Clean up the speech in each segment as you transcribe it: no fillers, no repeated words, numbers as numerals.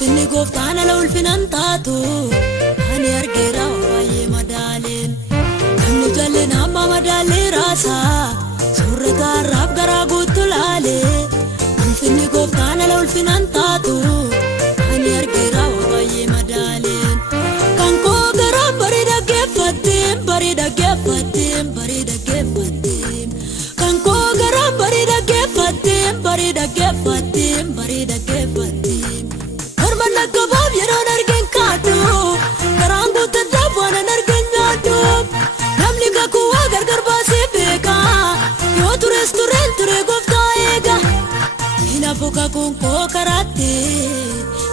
ulfinni gooftaan ala ulfinan taatu ani argeera waa'ee madaaleen namni jalleen amma madaalee raasaa suurrata raab garaa guutu laalee ulfinni gooftaan ala ulfinan taatu ani argeera waa'ee madaaleen kan koo garaan bareeda geeffatteen bareeda geeffatteen bareeda geeffatteen kan koo garaan bareeda geeffatteen bareeda geeffatteen bareeda geeffatteen horman nagabaab yeroo nargeen kaatu garaan guutan daabwaana nargeen nyaatu namni kakuwaa gargar baasee beeka yoo tures tureen ture gooftaa eega hinafu kakuun koo karaatte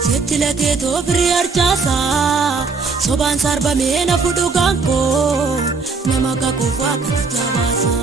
setti latee toofirii harcaasaa sobaan sarbamee na fudhugaan koo nama kakuuf akka jabaasaa.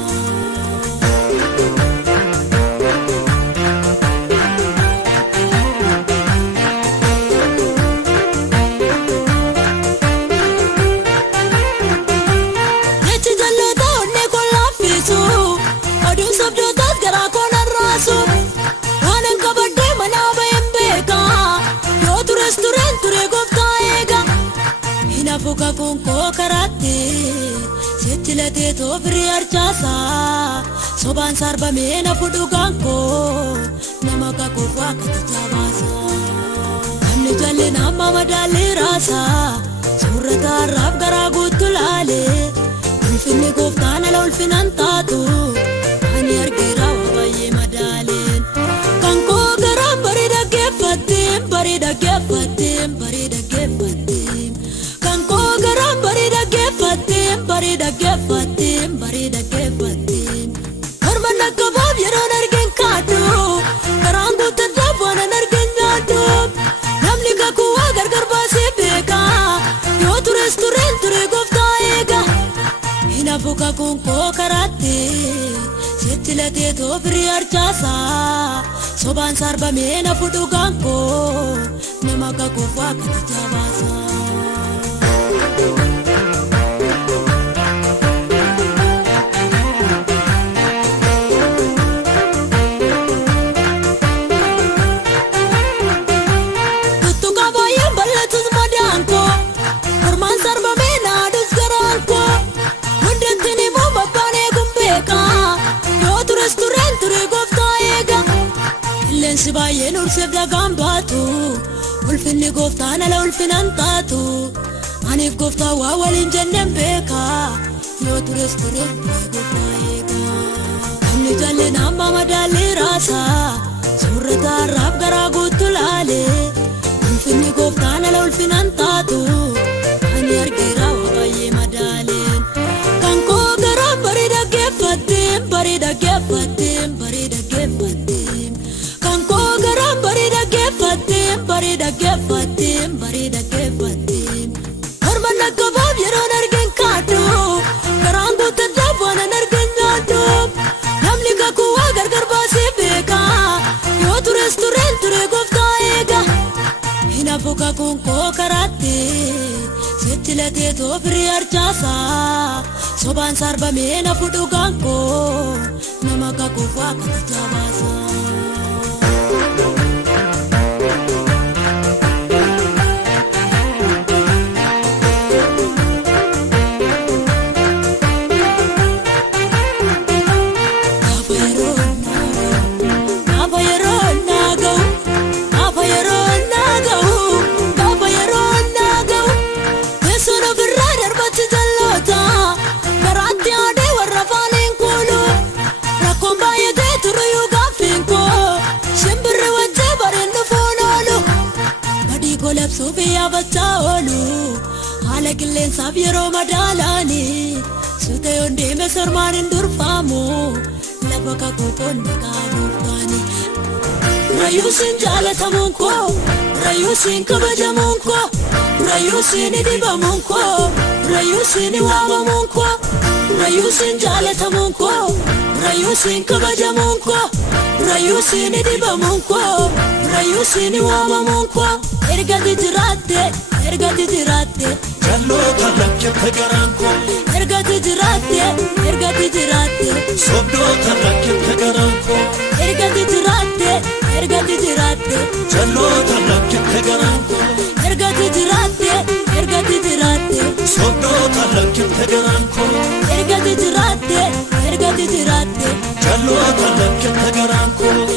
Fuka kun koo karaatte setti latee toofirii harcaasaa sobaan sarbamee na fudhugaan koo nama kakuuf akka jabaasaa. Namni jalleen amma madaalee raasaa suurrata raab garaa guutu laalee ulfinni gooftaan ala ulfinan taatu ani argeera waa'ee madaaleen kan koo garaan bareeda geeffatteen bareeda geeffatteen bareeda geeffatteen bareeda geeffatteen bareeda geeffatteen horman nagabaab yeroo nargeen kaatu garaan guutan daabwaana nargeen nyaatu namni kakuwaa gargar baasee beeka yoo tures tureen ture gooftaa eega hinafu kakuun koo karaatte setti latee toofirii harcaasaa sobaan sarbamee na fudhugaan koo nama kakuuf akka jabaasaa. Sibaayee nursef dagaan baatu ulfinni gooftaan ala ulfinan taatu aniif gooftaa waa waliin jenneen beeka yoo tures ture gooftaa eega namni jalleen amma madaalee raasaa suurrata raab garaa guutu laalee ulfinni gooftaan ala ulfinan taatu ani argeera waa'ee madaaleen kan koo garaan bareeda geeffatteen bareeda geeffatteen bareeda geeffatteen bareeda geeffatteen bareeda geeffatteen horman nagabaab yeroo nargeen kaatu garaan guutan daabwaana nargeen nyaatu namni kakuwaa gargar baasee beeka yoo tures tureen ture gooftaa eega hinafu kakuun koo karaatte setti latee toofirii harcaasaa sobaan sarbamee na fudhugaan koo nama kakuuf akka jabaasaa. Subiya bachaolu haala qilleensaaf yeroo madaalaani suute hondeeme sormaan hin durfaamu lafa kakuu qonna kaanuuftaani rayyuusin jaalatamuun koo rayyuusin kabajamuun koo rayyuusin dhibamuun koo rayyuusin waamamuun koo rayyuusin jaalatamuun koo rayyuusin kabajamuun koo rayyuusin dhibamuun koo rayyuusin waamamuun koo ergati jiraatte jalloota lakkette garaan koo ergati jiraatte sobdoota lakkette garaan koo ergati jiraatte jalloota lakkette garaan garaan koo ergati jiraate jalloota lakkifte garaan koo